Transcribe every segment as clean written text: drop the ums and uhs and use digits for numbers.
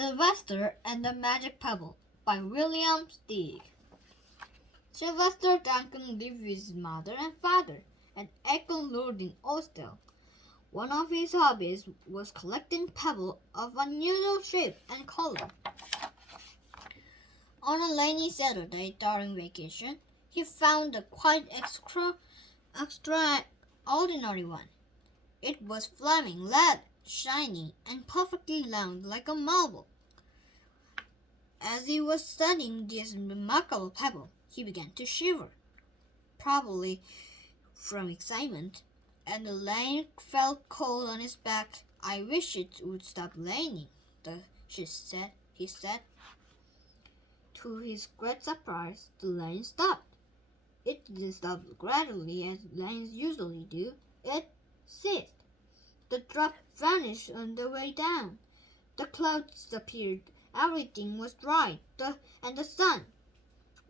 Sylvester and the Magic Pebble by William Steig. Sylvester Duncan lived with his mother and father at Aloud in Ostel. One of his hobbies was collecting pebbles of unusual shape and color. On a rainy Saturday during vacation, he found a quite extraordinary one. It was flaming red, shiny, and perfectly round like a marble. As he was studying this remarkable pebble, he began to shiver, probably from excitement, and the rain felt cold on his back. "I wish it would stop raining," he said. To his great surprise, the rain stopped. It didn't stop gradually as rains usually do. It ceased. The drop vanished on the way down. The clouds appeared. Everything was dry, and the sun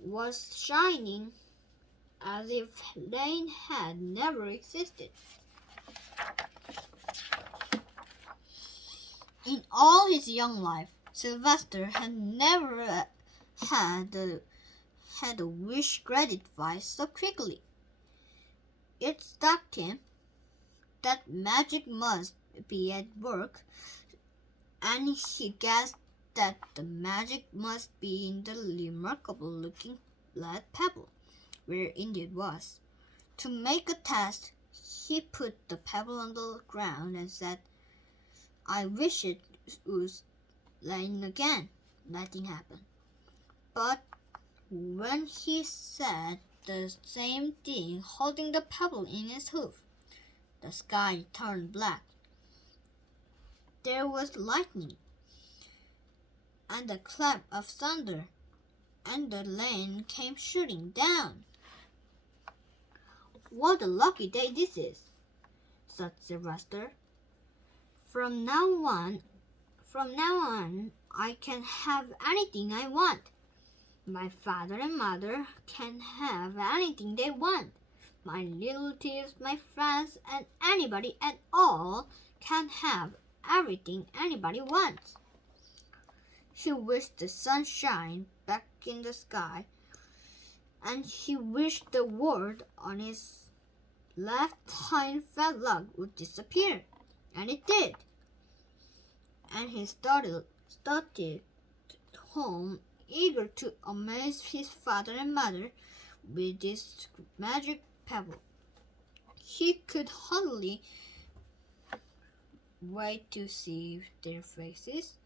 was shining as if rain had never existed. In all his young life, Sylvester had never had a wish gratified so quickly. It struck him that magic must be at work, and he guessed that the magic must be in the remarkable-looking red pebble, where indeed was. To make a test, he put the pebble on the ground and said, "I wish it would rain again." Nothing happened. But when he said the same thing, holding the pebble in his hoof, the sky turned black. There was lightning, and a clap of thunder, and the rain came shooting down. "What a lucky day this is," said Sylvester. From now on, I can have anything I want. My father and mother can have anything they want. My relatives, my friends, and anybody at all can have everything anybody wants." He wished the sunshine back in the sky, and he wished the wart on his left hind fetlock would disappear, and it did. And he started home, eager to amaze his father and mother with this magic pebble. He could hardly wait to see their faces.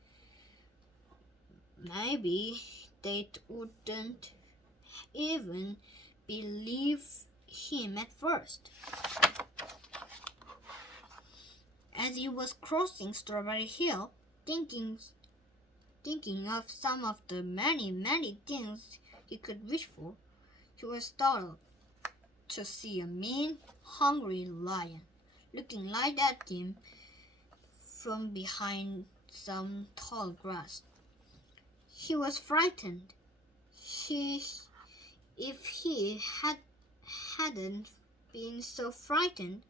Maybe they wouldn't even believe him at first. As he was crossing Strawberry Hill, thinking of some of the many, many things he could wish for, he was startled to see a mean, hungry lion looking right at him from behind some tall grass. He was frightened. If he hadn't been so frightened,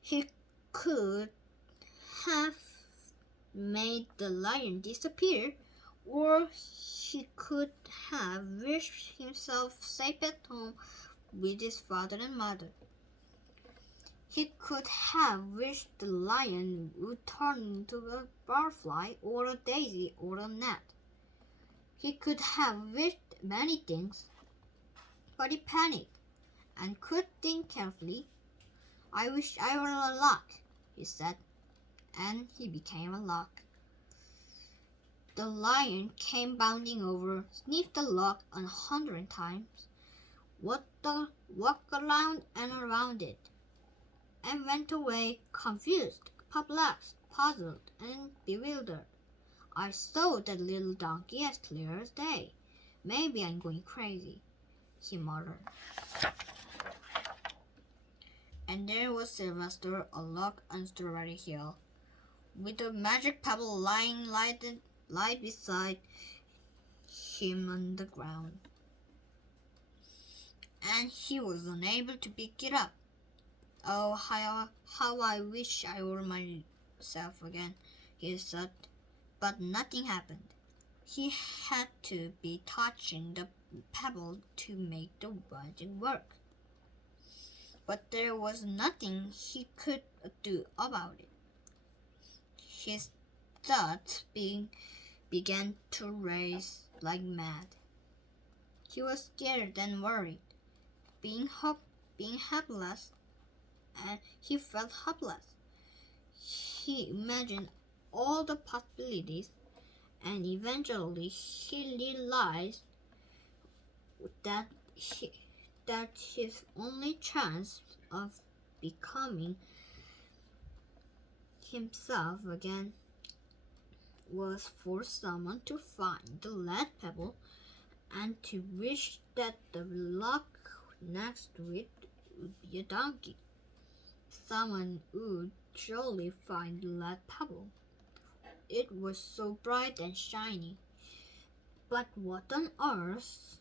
he could have made the lion disappear, or he could have wished himself safe at home with his father and mother. He could have wished the lion would turn into a butterfly or a daisy or a gnat. He could have wished many things, but he panicked and could think carefully. "I wish I were a lark," he said, and he became a lark. The lion came bounding over, sniffed the lark 100 times, walked around and around it, and went away confused, perplexed, puzzled, and bewildered. "I saw that little donkey as clear as day. Maybe I'm going crazy," he muttered. And there was Sylvester alone on Strawberry Hill, with the magic pebble lying light beside him on the ground, and he was unable to pick it up. "Oh, how I wish I were myself again," he said. but nothing happened. He had to be touching the pebble to make the magic work. But there was nothing he could do about it. His thoughts began to race like mad. He was scared and worried, being helpless, and he felt helpless. He imagined all the possibilities, and eventually he realized that his only chance of becoming himself again was for someone to find the lead pebble and to wish that the log next to it would be a donkey. Someone would surely find the lead pebble. It was so bright and shiny. But what on earth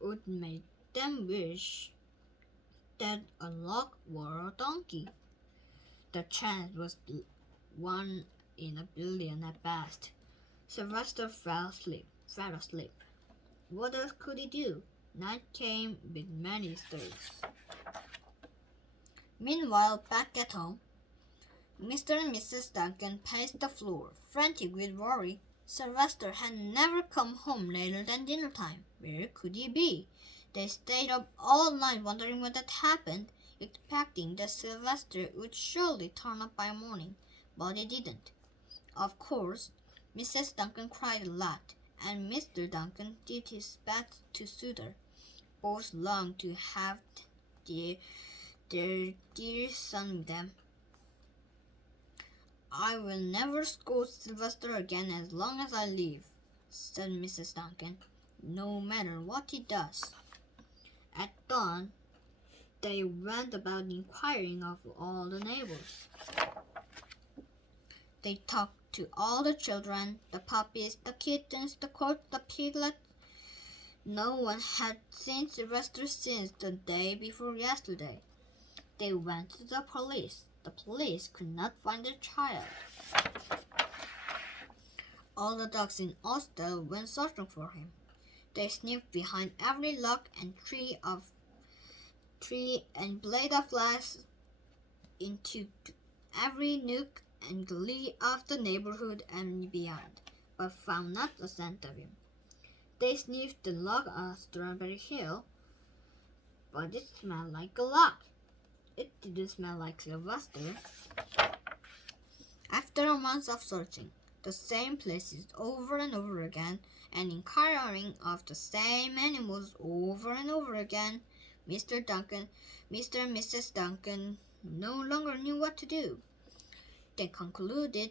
would make them wish that a log were a donkey? The chance was 1 in a billion at best. Sylvester fell asleep. What else could he do? Night came with many stories. Meanwhile, back at home, Mr. and Mrs. Duncan paced the floor, frantic with worry. Sylvester had never come home later than dinner time. Where could he be? They stayed up all night wondering what had happened, expecting that Sylvester would surely turn up by morning, but he didn't. Of course, Mrs. Duncan cried a lot, and Mr. Duncan did his best to soothe her. Both longed to have their dear son with them. "I will never scold Sylvester again as long as I live," said Mrs. Duncan, "no matter what he does." At dawn, they went about inquiring of all the neighbors. They talked to all the children, the puppies, the kittens, the goats, the piglets. No one had seen Sylvester since the day before yesterday. They went to the police. The police could not find their child. All the dogs in Ostel went searching for him. They sniffed behind every log and tree and blade of grass, into every nook and gully of the neighborhood and beyond, but found not a scent of him. They sniffed the log on Strawberry Hill, but it smelled like a log. It didn't smell like Sylvester. After a month of searching the same places over and over again, and inquiring of the same animals over and over again, Mr. and Mrs. Duncan no longer knew what to do. They concluded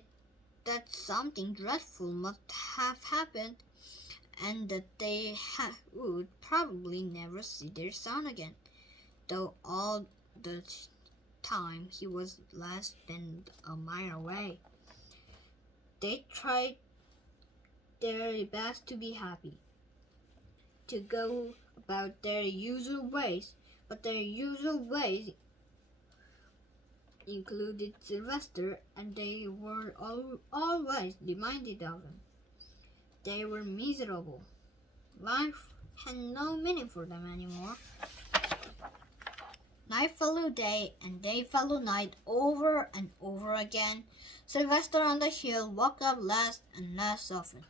that something dreadful must have happened, and that they would probably never see their son again, though all the time he was less than a mile away. They tried their best to be happy, to go about their usual ways, but their usual ways included Sylvester, and they were always reminded of him. They were miserable. Life had no meaning for them anymore. Night followed day, and day followed night, over and over again. Sylvester on the hill woke up less and less often.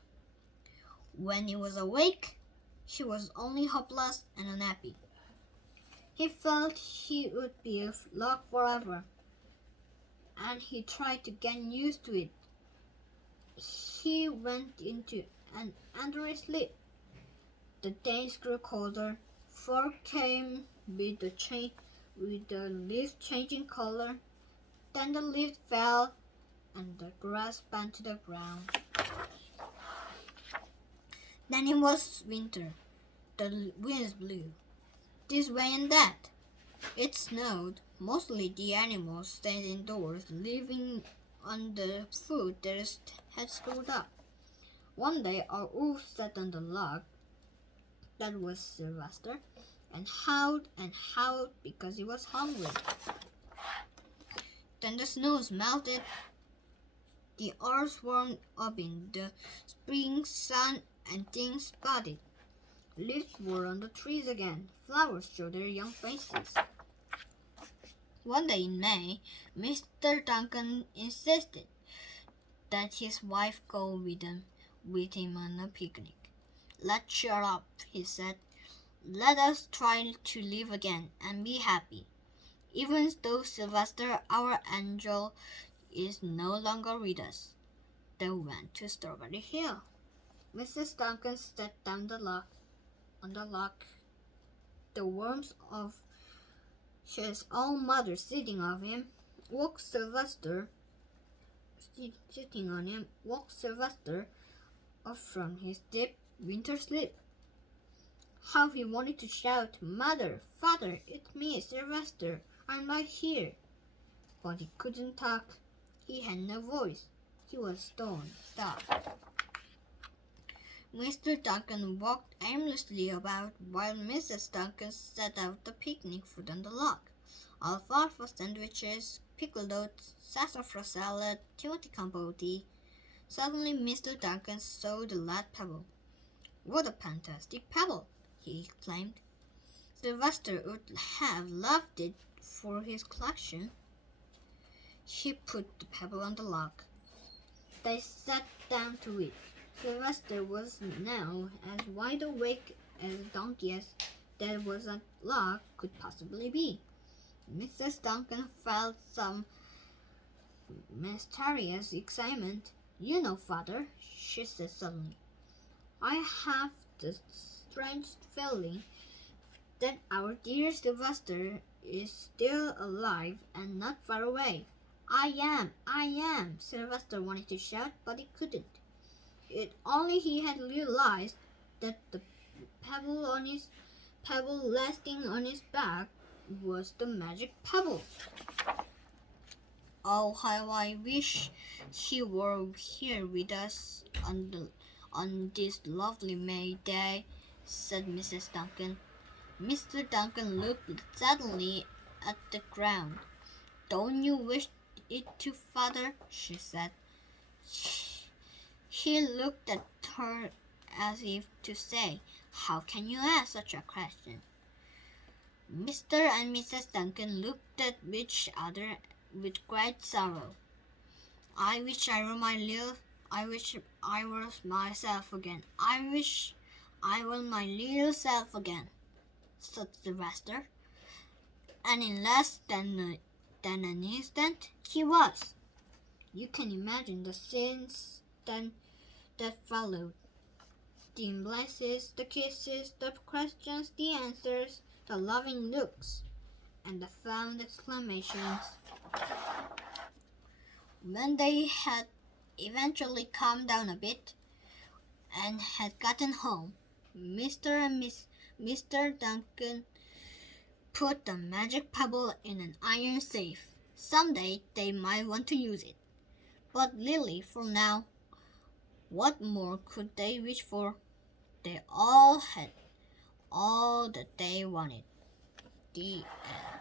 When he was awake, he was only hopeless and unhappy. He felt he would be a log forever, and he tried to get used to it. He went into an endless sleep. The days grew colder. Fall came with the leaves changing color. Then the leaves fell, and the grass bent to the ground. Then it was winter. The winds blew this way and that. It snowed. Mostly the animals stayed indoors, living on the food they had stored up. One day, a wolf sat on the log that was Sylvester and howled because he was hungry. Then the snows melted. The earth warmed up in the spring sun and things budded. Leaves were on the trees again. Flowers showed their young faces. One day in May, Mr. Duncan insisted that his wife go with him on a picnic. "Let's cheer up," he said. "Let us try to live again and be happy. Even though Sylvester, our angel, is no longer with us." They went to Strawberry Hill. Mrs. Duncan sat down on the log, the warmth of his own mother sitting on him, woke Sylvester up from his deep winter sleep. How he wanted to shout, "Mother, Father, it's me, Sylvester. I'm right here." But he couldn't talk. He had no voice. He was stone deaf. Mr. Duncan walked aimlessly about while Mrs. Duncan set out the picnic food on the log. Alfalfa sandwiches, pickled oats, sassafras salad, Timothy compote. Suddenly Mr. Duncan saw the lead pebble. "What a fantastic pebble!" he exclaimed. "Sylvester would have loved it for his collection." He put the pebble on the log. They sat down to eat. Sylvester was now as wide awake as a donkey as that was a log could possibly be. Mrs. Duncan felt some mysterious excitement. "You know, Father," she said suddenly, "I have the strange feeling that our dear Sylvester is still alive and not far away." I am, Sylvester wanted to shout, but he couldn't. If only he had realized that the pebble resting on his back was the magic pebble. "Oh, how I wish he were here with us on this lovely May day," said Mrs. Duncan. Mr. Duncan looked suddenly at the ground. "Don't you wish it too, Father?" she said. He looked at her as if to say, "How can you ask such a question?" Mr. and Mrs. Duncan looked at each other with great sorrow. I wish I was myself again. I wish I was my little self again," said Sylvester. And in less than an instant, he was. You can imagine the scenes that followed. The embraces, the kisses, the questions, the answers, the loving looks, and the fond exclamations. When they had eventually calmed down a bit and had gotten home, Mr. Duncan put the magic pebble in an iron safe. Someday they might want to use it. But really, for now, what more could they wish for? They all had all that they wanted. The end.